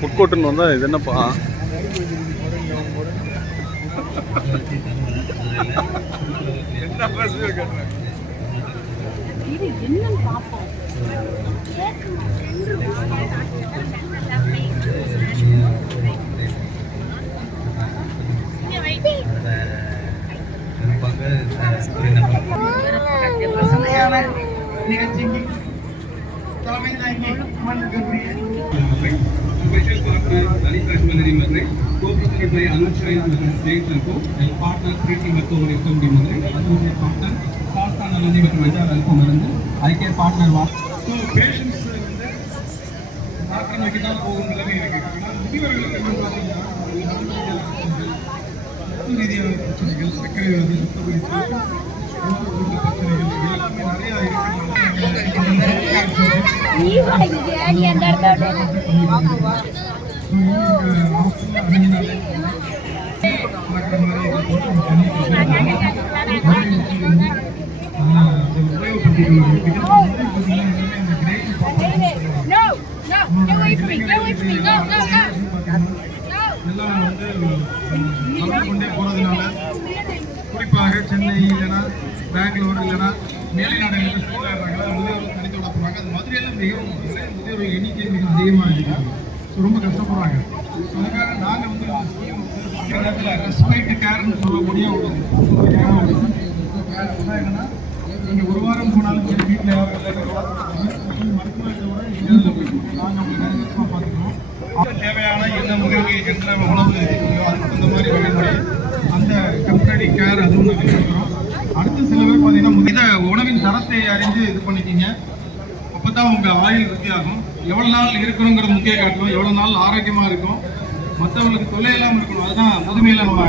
Food கோர்ட்டுன்னு வந்தால் இது என்னப்பா? Special partner Lalish Rashmandari Madurai, co-presented by Anuj Shaya and James and Co. And partner Preeti Mathu SMD Madurai, associate partner Sasta Nalani மற்றும் மஞ்சார் அல்பம் இருந்து ஐக்கிய partner வா. So patients வந்து doctor நோக்கி தான் போகும் நிலைமை இருக்கு. ஆனால் முதியவர்களுக்கு என்ன பார்த்தீங்கன்னா ரீதியான பிரச்சனைகள், சர்க்கரை வியாதி, ரத்த கொதிப்பு, பிரச்சனைகள் எல்லாமே நிறைய இருக்கு. குறிப்பாக சென்னை இல்லைன்னா பெங்களூர் இல்லைன்னா மேலை நாடுகளுக்கு சூழ்நிலைகள் முதியோர்கள் தனித்து விடப்படுறாங்க. அது மதுரையில் மிகவும் முதியோர்கள் எண்ணிக்கை மிக அதிகமாக இருக்குது. ரொம்ப கஷ்டப்படுறாங்க. அதுக்காக நாங்கள் வந்து நேரத்தில் ரெஸ்பைட் கேர்னு சொல்லக்கூடிய ஒரு என்னன்னா நீங்கள் ஒரு வாரம் போனாலும் சரி வீட்டில் யாரும் நாங்கள் பார்த்துக்கிறோம். தேவையான என்ன முறைகள் என்ற உணவு அதுக்கு அந்த மாதிரி வகைமுறை அந்த கம்பெனி கேர் அதுவும் நாங்கள் கொடுக்குறோம். அடுத்து சில பேர் பார்த்தீங்கன்னா இதை உணவின் தரத்தை அறிந்து இது பண்ணிக்கிங்க. அப்போ தான் உங்கள் ஆயுள் வித்தியாகும். எவ்வளோ நாள் இருக்கணுங்கிறது முக்கிய காட்டணும். எவ்வளோ நாள் ஆரோக்கியமாக இருக்கும், மற்றவங்களுக்கு தொல்லை இல்லாமல் இருக்கணும். அதுதான் முதுமையில் நம்ம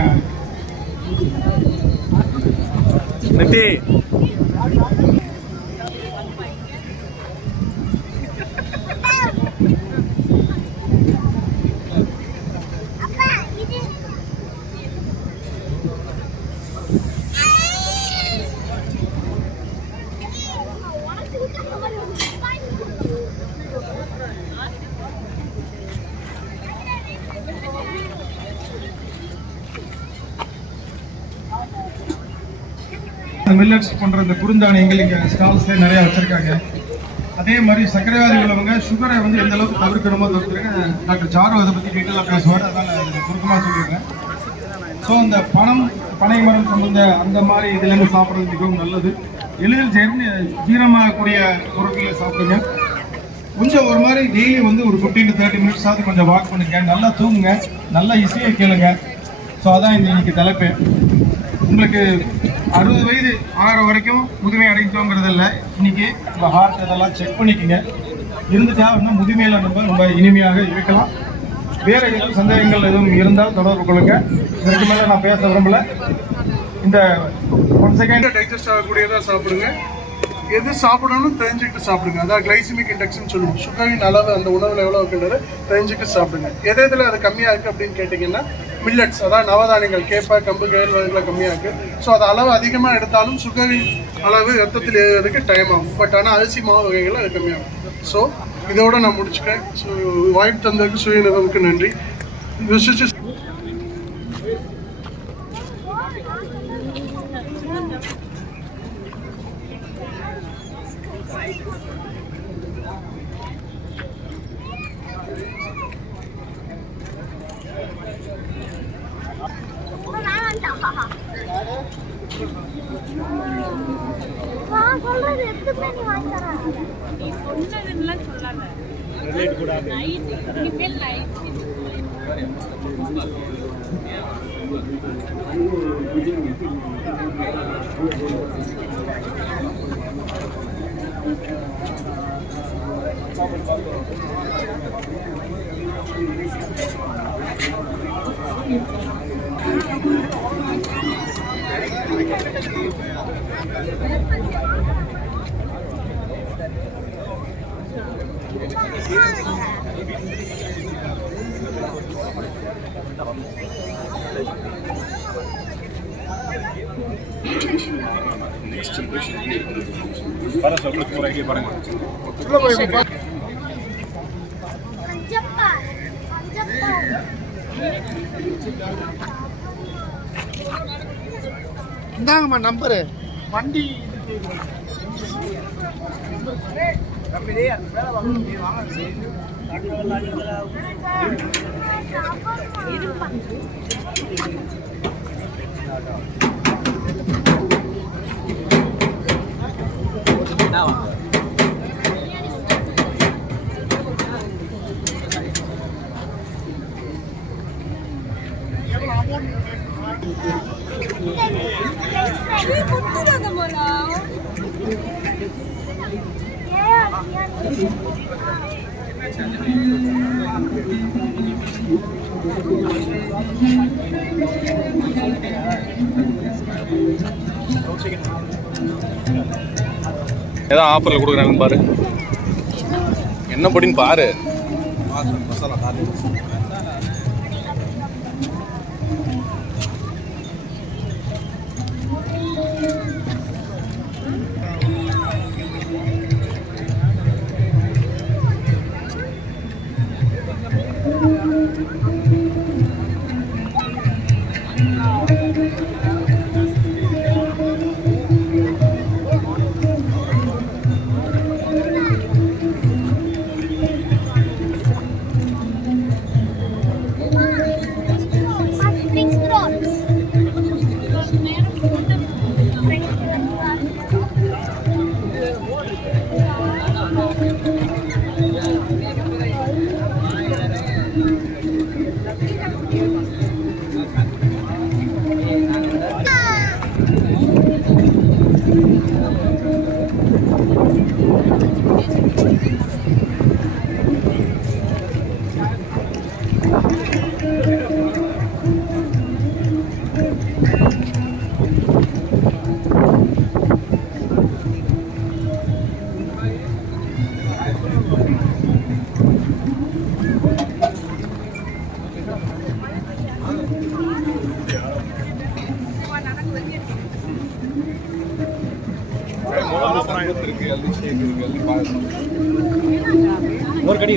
மில்லட்ஸ் போன்ற இந்த குறுந்தானியங்கள் இங்கே ஸ்டால்ஸ்ல நிறைய வச்சிருக்காங்க. அதே மாதிரி சர்க்கரைவாதி உள்ளவங்க சுகரை வந்து எந்த அளவுக்கு தவிர்க்கணுமோ தவிர்த்துருங்க. டாக்டர் சாரு அதை பற்றி டீட்டெயிலாக பேசுவார். அதனால் சுருக்கமாக சொல்லிடுறேன். ஸோ அந்த பனை மரம் சம்பந்த அந்த மாதிரி இதுலேருந்து சாப்பிட்றது மிகவும் நல்லது. எளிதில் ஜீரணமாகக்கூடிய பொருட்களை சாப்பிடுங்க. கொஞ்சம் ஒரு மாதிரி டெய்லி வந்து ஒரு 15 to 30 minutes ஆகுது கொஞ்சம் வாக் பண்ணுங்க. நல்லா தூங்குங்க, நல்லா இசையை கேளுங்க. ஸோ அதான் இன்னைக்கு தலைப்பு. உங்களுக்கு 60 வயது ஆகிற வரைக்கும் முதுமை அடைஞ்சோங்கிறது இல்லை. இன்னைக்கு உங்கள் ஹார்ட் இதெல்லாம் செக் பண்ணிக்கோங்க. இருந்துட்டா இன்னும் முதுமையில் நம்ம ரொம்ப இனிமையாக இருக்கலாம். வேறு எதுவும் சந்தேகங்கள் எதுவும் இருந்தால் தொடர்பு கொள்ளுங்க. இதற்கு மேலே நான் பேச விரும்பலை. இந்த 1 செகண்ட் டைஜஸ்ட் ஆகக்கூடியதாக சாப்பிடுங்க. எது சாப்பிடணும்னு தெரிஞ்சுக்கிட்டு சாப்பிடுங்க. அதான் கிளைசிமிக் இண்டெக்ஸ்ன்னு சொல்லுவோம். சுகரின் அளவு அந்த உணவில் எவ்வளோ இருக்குன்றது தெரிஞ்சுக்கிட்டு சாப்பிடுங்க. எதில் அது கம்மியாக இருக்குது அப்படின்னு கேட்டிங்கன்னா மில்லட்ஸ், அதாவது நவதானியங்கள், கேப்பை, கம்பு, கேழ்வரகுல கம்மியாக இருக்குது. ஸோ அது அளவு அதிகமாக எடுத்தாலும் சுகரின் அளவு ரத்தத்தில் ஏறுறதுக்கு டைம் ஆகும். பட் ஆனால் அரிசி மாவு வகைகள் அது கம்மியாகும். ஸோ இதோட நான் முடிச்சுக்கிறேன். ஸோ வாய்ப்பு தந்ததுக்கு சுயநிறுவனுக்கு நன்றி. பாருங்க சார், உங்களுக்கு ஒரு ஐடியா பாருங்க. இந்தாங்கம்மா நம்பரு வண்டி ஏதாவது ஆஃபரில் கொடுக்குறாங்கன்னு பாரு, என்ன பொடின்னு பாரு. ஒரு கடி